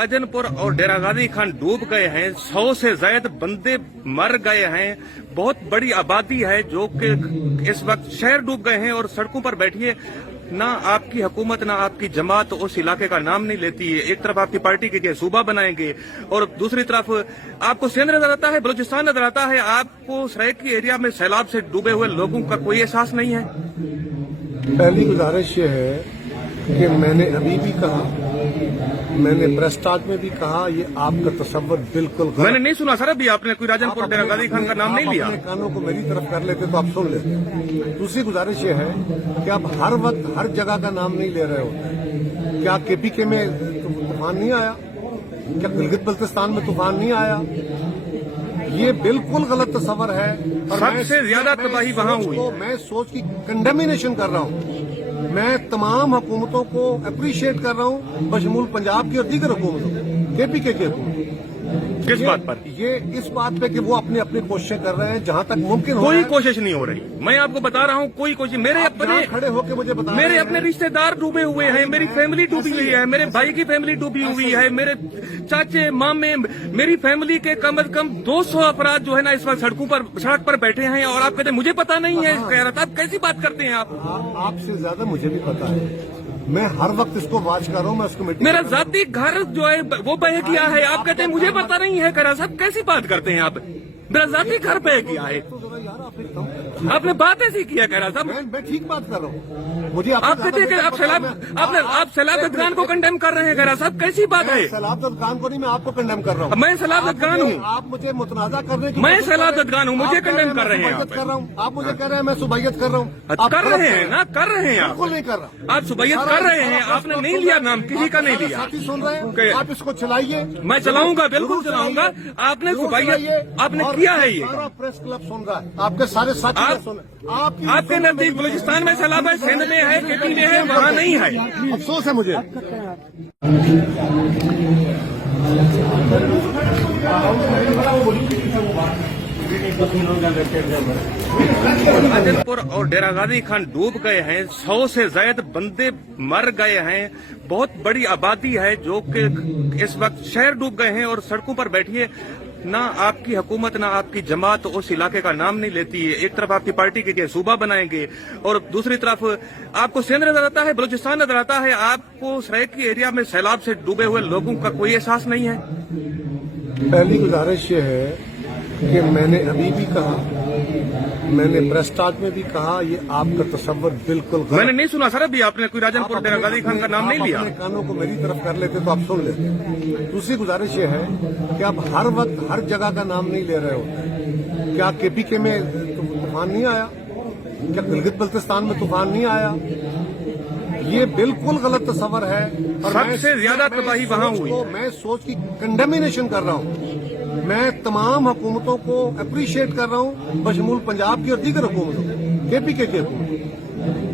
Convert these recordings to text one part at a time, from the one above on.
अजनपुर और डेरा गाजी खान डूब गए हैं, 100 से ज्यादा बंदे मर गए हैं। बहुत बड़ी आबादी है जो कि इस वक्त शहर डूब गए हैं और सड़कों पर बैठिए। ना आपकी हुकूमत ना आपकी जमात उस इलाके का नाम नहीं लेती है। एक तरफ आपकी पार्टी के सूबा बनाएंगे और दूसरी तरफ आपको सिंध नजर आता है, बलूचिस्तान नजर आता है। आपको सराइकी एरिया में सैलाब से डूबे हुए लोगों का कोई एहसास नहीं है। पहली गुजारिश ये है कि मैंने अभी भी कहा, मैंने प्रेस टॉक में भी कहा, ये आपका तसव्वुर बिल्कुल गलत। मैंने नहीं सुना सर, अभी आपने कोई राजनपुर डेरा गाजी खान का नाम नहीं लिया। अपने कानों को मेरी तरफ कर लेते तो आप सुन लेते। दूसरी गुजारिश ये है कि आप हर वक्त हर जगह का नाम नहीं ले रहे होते। क्या केपीके में तूफान नहीं आया? क्या गिलगित बल्तिस्तान में तूफान नहीं आया? ये बिल्कुल गलत तस्वर है और सबसे ज्यादा तबाही वहाँ हुई। मैं सोच की कंडेमिनेशन कर रहा हूँ। मैं तमाम हुकूमतों को अप्रिशिएट कर रहा हूँ, बशमूल पंजाब की और दीगर हुकूमतों, केपीके की हुकूमत। किस बात पर? ये इस बात पे कि वो अपनी अपनी कोशिशें कर रहे हैं जहाँ तक मुमकिन हो। कोई कोशिश नहीं हो रही, मैं आपको बता रहा हूँ। कोई कोशिश, मेरे अपने खड़े होके मुझे बता, मेरे अपने रिश्तेदार डूबे हुए हैं, मेरी फैमिली डूबी हुई है, मेरे भाई की फैमिली डूबी हुई है, मेरे चाचे मामे, मेरी फैमिली के कम से कम 200 अफराद जो है ना इस वक्त सड़क पर बैठे हैं और आप कहते हैं मुझे पता नहीं है। कह रहा था, आप कैसी बात करते हैं आप? आपसे ज्यादा मुझे भी पता है। मैं हर वक्त इसको वाच कर रहा हूँ। मैं उसको मेरा जाती घर जो है वो बह गया है। आप कहते हैं मुझे पता नहीं है। करा साहब कैसी बात करते हैं आप? मेरा जाती घर बह गया है। आपने बात ऐसी किया कह रहा साहब। मैं ठीक बात कर रहा हूँ। मुझे आप कहते हैं कि आप सैलाब ददगान को कंडेम कर रहे हैं। कह रहा साहब कैसी बात है? सैलाब ददगान को नहीं, मैं आपको कंडेम कर रहा हूँ। मैं सैलाब ददगान हूँ। आप मुझे मुतनाजा करने की, मैं सैलाब ददगान हूँ, मुझे कंडेम कर रहे हैं। आप मुझे कह रहे हैं मैं सुबैयत कर रहा हूँ। कर रहे हैं ना, कर रहे हैं आप। बिल्कुल नहीं कर रहा। आप सुबैयत कर रहे हैं, आपने नहीं लिया नाम, किसी का नहीं लिया। साथी सुन रहे हैं, आप इसको चलाइए। मैं चलाऊंगा, बिल्कुल चलाऊंगा। आपने सुबैयत आपने किया है। ये प्रेस क्लब सुन रहा है, आपके सारे साथी सुन रहे हैं। आपके नजदीक बलूचिस्तान में सैलाब है, सिंध में है, केपी में है, वहाँ नहीं है। अफसोस है मुझे। अजनपुर और डेरा गाजी खान डूब गए हैं, 100 से ज्यादा बंदे मर गए हैं। बहुत बड़ी आबादी है जो कि इस वक्त शहर डूब गए हैं और सड़कों पर बैठिए। ना आपकी हुकूमत ना आपकी जमात उस इलाके का नाम नहीं लेती है। एक तरफ आपकी पार्टी के सूबा बनाएंगे और दूसरी तरफ आपको सिंध नजर आता है, बलूचिस्तान नजर आता है। आपको सराइकी एरिया में सैलाब से डूबे हुए लोगों का कोई एहसास नहीं है। पहली गुजारिश ये है कि मैंने अभी भी कहा, मैंने प्रेस टॉक में भी कहा, ये आपका तसव्वुर बिल्कुल गलत। मैंने नहीं सुना सर, अभी आपने कोई राजनपुर डेरा गाजी खान का नाम नहीं लिया। अपने कानों को मेरी तरफ कर लेते तो आप सुन लेते। दूसरी गुजारिश ये है कि आप हर वक्त हर जगह का नाम नहीं ले रहे होते। क्या केपीके में तूफान नहीं आया? क्या गिलगित बल्तिस्तान में तूफान नहीं आया? ये बिल्कुल गलत तस्वर है और सबसे ज्यादा तबाही वहाँ हुई। मैं सोच की कंडेमिनेशन कर रहा हूँ। मैं तमाम हुकूमतों को अप्रिशिएट कर रहा हूँ, बशमूल पंजाब की और दीगर हुकूमतों, केपीके की हुकूमत।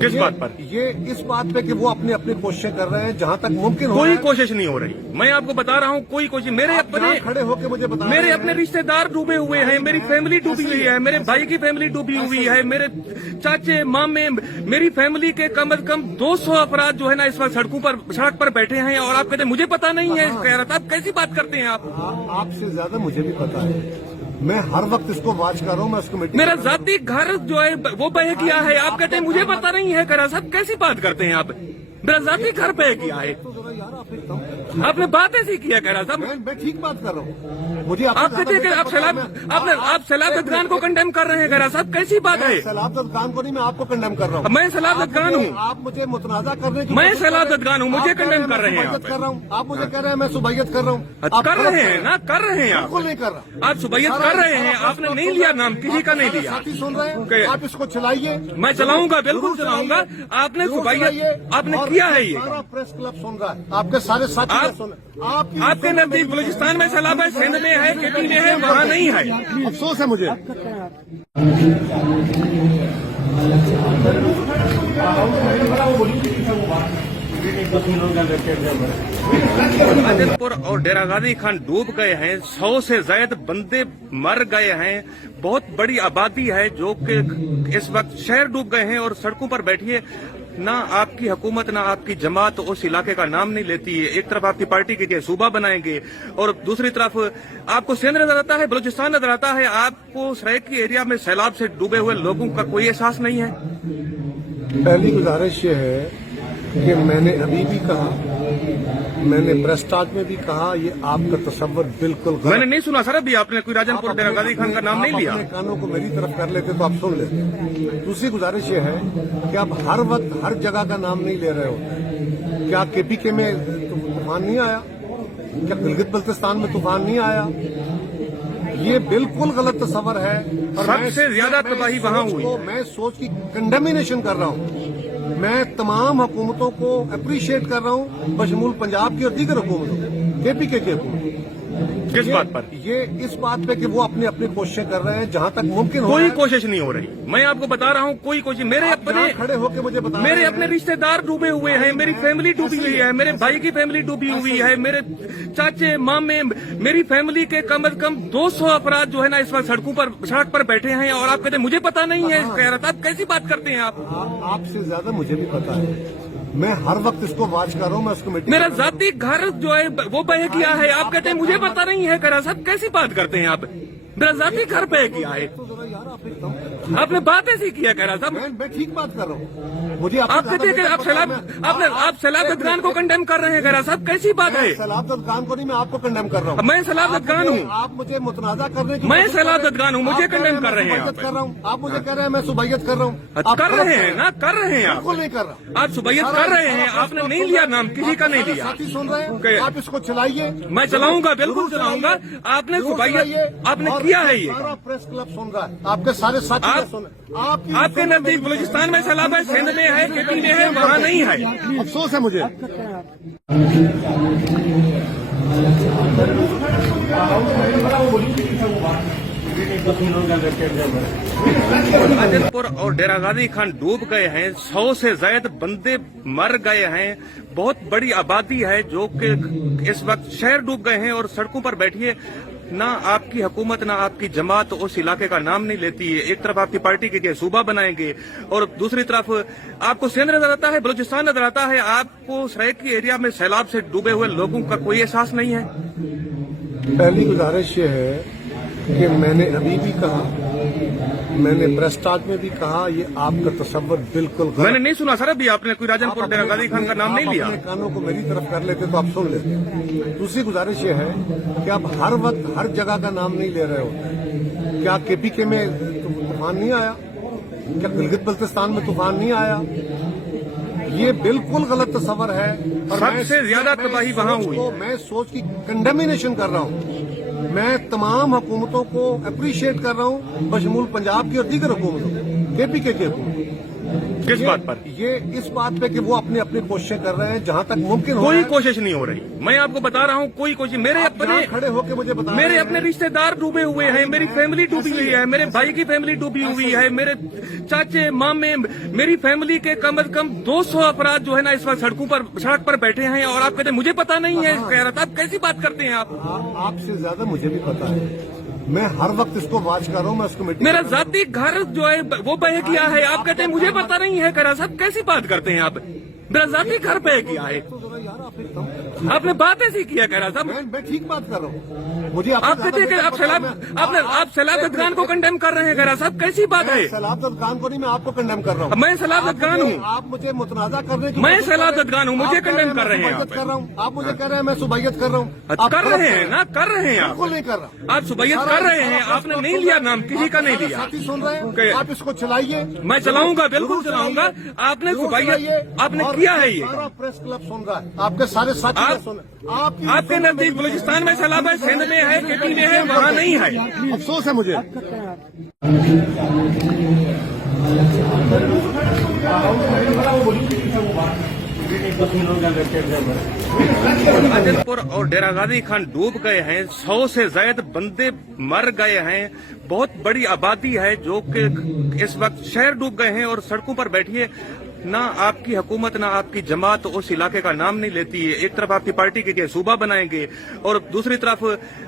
किस बात पर? ये इस बात पे कि वो अपनी अपनी कोशिशें कर रहे हैं जहाँ तक मुमकिन हो। कोई कोशिश नहीं हो रही, मैं आपको बता रहा हूँ। कोई कोशिश, मेरे अपने खड़े होके मुझे बता, मेरे अपने रिश्तेदार डूबे हुए हैं, मेरी फैमिली डूबी हुई है, मेरे भाई की फैमिली डूबी हुई है, मेरे चाचे मामे, मेरी फैमिली के कम से कम 200 अफराद जो है ना इस वक्त सड़क पर बैठे हैं और आप कहते हैं मुझे पता नहीं है। कह रहा था, आप कैसी बात करते हैं आप? आपसे ज्यादा मुझे भी पता है। मैं हर वक्त इसको वाच कर रहा हूँ। मैं उसको मेरा जाती घर जो है वो बह गया है। आप कहते हैं मुझे पता नहीं है। करा साहब कैसी बात करते हैं आप? मेरा जाती घर बह गया है। आपने बात ऐसी किया कह रहा साहब। मैं ठीक बात कर रहा हूँ। मुझे आप कहते हैं कि आप सैलाब ददगान को कंडेम कर रहे हैं। कह रहा साहब कैसी बात है? सैलाब ददगान को नहीं, मैं आपको कंडेम कर रहा हूँ। मैं सैलाब ददगान हूँ। आप मुझे मुतनाजा करने की, मैं सैलाब ददगान हूँ, मुझे कंडेम कर रहे हैं। आप मुझे कह रहे हैं मैं सुबैयत कर रहा हूँ। कर रहे हैं ना, कर रहे हैं आप। बिल्कुल नहीं कर रहा। आप सुबैयत कर रहे हैं, आपने नहीं लिया नाम, किसी का नहीं लिया। साथी सुन रहे हैं, आप इसको चलाइए। मैं चलाऊंगा, बिल्कुल चलाऊंगा। आपने सुबैयत आपने किया है। ये प्रेस क्लब सुन रहा है, आपके सारे साथी सुन। आपके नजदीक बलूचिस्तान में सैलाब है, सिंध में है, केपी में है, वहाँ नहीं है। अफसोस है मुझे। अजनपुर और डेरा गाजी खान डूब गए हैं, 100 से ज्यादा बंदे मर गए हैं। बहुत बड़ी आबादी है जो कि इस वक्त शहर डूब गए हैं और सड़कों पर बैठिए। ना आपकी हुकूमत ना आपकी जमात उस इलाके का नाम नहीं लेती है। एक तरफ आपकी पार्टी के सूबा बनाएंगे और दूसरी तरफ आपको सिंध नजर आता है, बलूचिस्तान नजर आता है, आपको सराइकी एरिया में सैलाब से डूबे हुए लोगों का कोई एहसास नहीं है। पहली गुजारिश ये है कि मैंने अभी भी कहा, मैंने प्रेस टॉक में भी कहा, ये आपका तस्वर बिल्कुल गलत। मैंने नहीं सुना सर, अभी आपने कोई राजनपुर डेरा गाजी खान का नाम नहीं लिया। अपने कानों को मेरी तरफ कर लेते तो आप सुन लेते। दूसरी गुजारिश ये है कि आप हर वक्त हर जगह का नाम नहीं ले रहे होते। क्या केपीके में तूफान नहीं आया? क्या गिलगित बल्तिस्तान में तूफान नहीं आया? ये बिल्कुल गलत तस्वर है और सबसे ज्यादा तबाही वहाँ हुई। मैं सोच की कंडेमिनेशन कर रहा हूँ। मैं तमाम हुकूमतों को अप्रिशिएट कर रहा हूँ, बशमूल पंजाब की और दीगर हुकूमतों को, केपीके की हुकूमत। किस बात पर? ये इस बात पे कि वो अपनी अपनी कोशिशें कर रहे हैं जहाँ तक मुमकिन हो। कोई कोशिश नहीं हो रही, मैं आपको बता रहा हूँ, कोई कोशिश। मेरे अपने खड़े होकर मुझे बता, मेरे अपने रिश्तेदार डूबे हुए हैं, मेरी फैमिली डूबी हुई है, मेरे भाई की फैमिली डूबी हुई है, मेरे चाचे मामे, मेरी फैमिली के कम से कम 200 अफराद जो है ना इस वक्त सड़क पर बैठे हैं और आप कहते हैं मुझे पता नहीं है। कह रहा था, आप कैसी बात करते हैं आप? आपसे ज्यादा मुझे भी पता है। मैं हर वक्त इसको वाच कर रहा हूँ। मैं उसको मेरा जाती घर जो है वो बह गया है, आप कहते हैं मुझे पता नहीं है। कह रहा साहब कैसी बात करते हैं आप? मेरा जाती घर बह गया है, आपने बात ऐसी किया। कह रहा साहब मैं ठीक बात कर रहा हूँ। मुझे आप कहते हैं कि आप सैलाब खान को कंडेम कर रहे हैं। कह रहा साहब कैसी बात है? सैलाब खान को नहीं, मैं आपको कंडेम कर रहा हूँ। मैं सैलाब खान हूँ, आप मुझे मुतनाजा कर रहे हैं। मैं सैलाब खान हूँ, मुझे कंडेम कर रहे हैं। कर रहा हूँ, आप मुझे कह रहे हैं मैं सुबैयत कर रहा हूँ। कर रहे हैं ना, कर रहे हैं आप। बिल्कुल नहीं कर रहा। आप सुबैयत कर रहे हैं, आपने नहीं लिया नाम, किसी का नहीं लिया। साथी सुन रहे हैं, आप इसको चलाइए। मैं चलाऊंगा, बिल्कुल चलाऊंगा। आपने सुबैयत आपने किया है। ये प्रेस क्लब सुन रहा है, आपके सारे साथी सुन रहे हैं। आपके नजदीक बलूचिस्तान में सैलाब है, सिंध में है, केपी में है, वहाँ नहीं है। अफसोस है मुझे। राजनपुर और डेरा गाजी खान डूब गए हैं, 100 से ज्यादा बंदे मर गए हैं। बहुत बड़ी आबादी है जो कि इस वक्त शहर डूब गए हैं और सड़कों पर बैठी है। ना आपकी हुकूमत ना आपकी जमात उस इलाके का नाम नहीं लेती है। एक तरफ आपकी पार्टी के सूबा बनाएंगे और दूसरी तरफ आपको सिंध नजर आता है, बलूचिस्तान नजर आता है, आपको सराइकी एरिया में सैलाब से डूबे हुए लोगों का कोई एहसास नहीं है। पहली गुजारिश ये है कि मैंने अभी भी कहा, मैंने प्रेस टॉक में भी कहा, ये आपका तस्वर बिल्कुल गलत। मैंने नहीं सुना सर, अभी आपने कोई राजनपुर डेरा गाजी खान का नाम नहीं लिया। अपने कानों को मेरी तरफ कर लेते तो आप सुन लेते। दूसरी गुजारिश ये है कि आप हर वक्त हर जगह का नाम नहीं ले रहे होते। क्या केपीके में तूफान नहीं आया? क्या गिलगित बल्तिस्तान में तूफान नहीं आया? ये बिल्कुल गलत तस्वर है और सबसे ज्यादा तबाही वहाँ हुई। मैं सोच की कंडेमिनेशन कर रहा हूँ। मैं तमाम हुकूमतों को अप्रिशिएट कर रहा हूँ, बशमूल पंजाब की और दीगर हुकूमतों को, केपीके की हुकूमत। किस बात पर? ये इस बात पे कि वो अपनी अपनी कोशिशें कर रहे हैं जहाँ तक मुमकिन हो। कोई कोशिश नहीं हो रही, मैं आपको बता रहा हूँ, कोई कोशिश। मेरे अपने खड़े होकर मुझे बता, मेरे अपने रिश्तेदार डूबे हुए हैं, मेरी फैमिली डूबी हुई है, मेरे भाई की फैमिली डूबी हुई है, मेरे चाचे मामे, मेरी फैमिली के कम से कम 200 अफराद जो है ना इस वक्त सड़क पर बैठे हैं और आप कहते हैं मुझे पता नहीं है। कह रहा था, आप कैसी बात करते हैं आप? आपसे ज्यादा मुझे भी पता है। मैं हर वक्त इसको वाच कर रहा हूँ। मैं उसको मेरा जाती घर जो है वो बह गया है, आप कहते हैं मुझे पता नहीं है। कह रहा साहब कैसी बात करते हैं आप? मेरा जाती घर बह गया है, आपने बात ऐसी किया। कह रहा साहब मैं ठीक बात कर रहा हूँ। मुझे आप कहते हैं कि आप सैलाब खान को कंडेम कर रहे हैं। कह रहा साहब कैसी बात है? सैलाब खान को नहीं, मैं आपको कंडेम कर रहा हूँ। मैं सैलाब खान हूँ, आप मुझे मुतनाजा कर रहे हैं। मैं सैलाब खान हूँ, मुझे कंडेम कर रहे हैं। कर रहा हूँ, आप मुझे कह रहे हैं मैं सुबैयत कर रहा हूँ। कर रहे हैं ना, कर रहे हैं आप। बिल्कुल नहीं कर रहा। आप सुबैयत कर रहे हैं, आपने नहीं लिया नाम, किसी का नहीं लिया। साथी सुन रहे हैं, आप इसको चलाइए। मैं चलाऊंगा, बिल्कुल चलाऊंगा। आपने सुबैयत आपने किया है। ये प्रेस क्लब सुन रहा है, आपके सारे साथी सुन रहे हैं। आपके नजदीक बलूचिस्तान में सैलाब है, सिंध में है, केपी में है, वहाँ नहीं है। अफसोस है मुझे। राजनपुर और डेरा गाजी खान डूब गए हैं, 100 से ज्यादा बंदे मर गए हैं। बहुत बड़ी आबादी है जो कि इस वक्त शहर डूब गए हैं और सड़कों पर बैठी है। ना आपकी हुकूमत ना आपकी जमात उस इलाके का नाम नहीं लेती है। एक तरफ आपकी पार्टी के सूबा बनाएंगे और दूसरी तरफ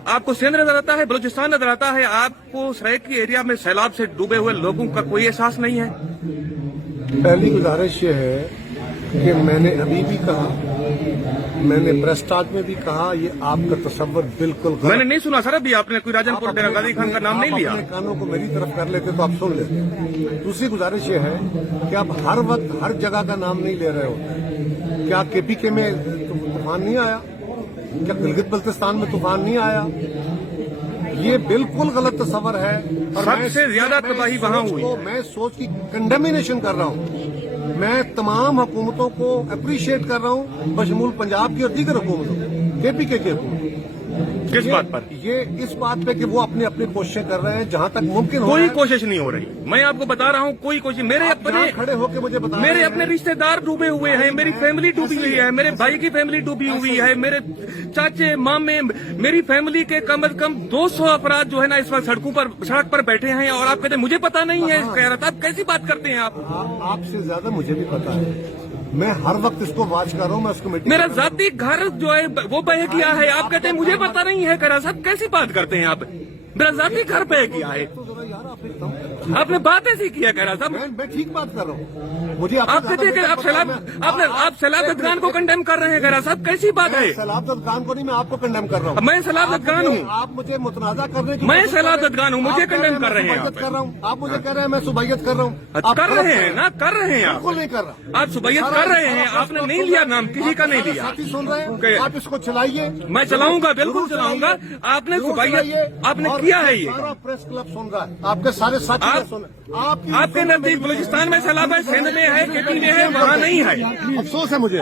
आपको सिंध नजर आता है, बलूचिस्तान नजर आता है, आपको सराइकी एरिया में सैलाब से डूबे हुए लोगों का कोई एहसास नहीं है। पहली गुजारिश ये है कि मैंने अभी भी कहा, मैंने प्रेस टॉक में भी कहा, ये आपका तसव्वुर बिल्कुल गलत। मैंने नहीं सुना सर, अभी आपने कोई राजनपुर डेरा गाजी खान का नाम नहीं लिया। अपने कानों को मेरी तरफ कर लेते तो आप सुन लेते। दूसरी गुजारिश ये है कि आप हर वक्त हर जगह का नाम नहीं ले रहे होते। क्या केपीके में तूफान नहीं आया? क्या गिलगित बल्तिस्तान में तूफान नहीं आया? ये बिल्कुल गलत तस्वर है। और सबसे ज्यादा तबाही वहां हुई। मैं सोच की कंडेमिनेशन कर रहा हूँ। मैं तमाम हुकूमतों को अप्रिशिएट कर रहा हूँ, बशमूल पंजाब की और दीगर हुकूमतों को, केपीके की हुकूमत। किस बात पर? ये इस बात पे कि वो अपनी अपनी कोशिशें कर रहे हैं जहां तक मुमकिन हो। कोई कोशिश नहीं हो रही, मैं आपको बता रहा हूँ, कोई कोशिश। मेरे अपने खड़े होकर मुझे बता, मेरे अपने रिश्तेदार डूबे हुए हैं, मेरी फैमिली डूबी हुई है, मेरे भाई की फैमिली डूबी हुई है, मेरे चाचे मामे, मेरी फैमिली के कम से कम 200 अफराद जो है ना इस वक्त सड़क पर बैठे हैं, और आप कहते हैं मुझे पता नहीं है। कह रहा था, आप कैसी बात करते हैं आप? आपसे ज्यादा मुझे भी पता है। मैं हर वक्त इसको वाच कर रहा हूँ। मैं उसको मेरा जाती घर जो है वो बह गया है, आप कहते हैं मुझे पता नहीं है। कह रहा साहब कैसी बात करते हैं आप? मेरा जाती घर बह गया है, आपने बात ऐसी किया। कह रहा साहब मैं ठीक बात कर रहा हूँ। मुझे आप कहते हैं कि आप सैलाब ददगान को कंडेम कर रहे हैं। कह रहा साहब कैसी बात है? सैलाब ददगान को नहीं, मैं आपको कंडेम कर रहा हूँ। मैं सैलाब ददगान हूँ, आप मुझे मुतनाजा करने की, मैं सैलाब ददगान हूँ, मुझे कंडेम कर रहे हैं आप। कर रहा हूँ, आप मुझे कह रहे हैं मैं सुबैयत कर रहा हूँ। कर रहे हैं ना, कर रहे हैं आप। बिल्कुल नहीं कर रहा। आप सुबैयत कर रहे हैं, आपने नहीं लिया नाम, किसी का नहीं लिया। साथी सुन रहे हैं, आप इसको चलाइए। मैं चलाऊंगा, बिल्कुल चलाऊंगा। आपने सुबैयत आपने किया है ये। सारा प्रेस क्लब सुन रहा है, आपके सारे साथी सुन रहे हैं। आपके नजदीक बलूचिस्तान में सैलाब है, सिंध में है, केपी में है, वहाँ नहीं है। अफसोस है मुझे।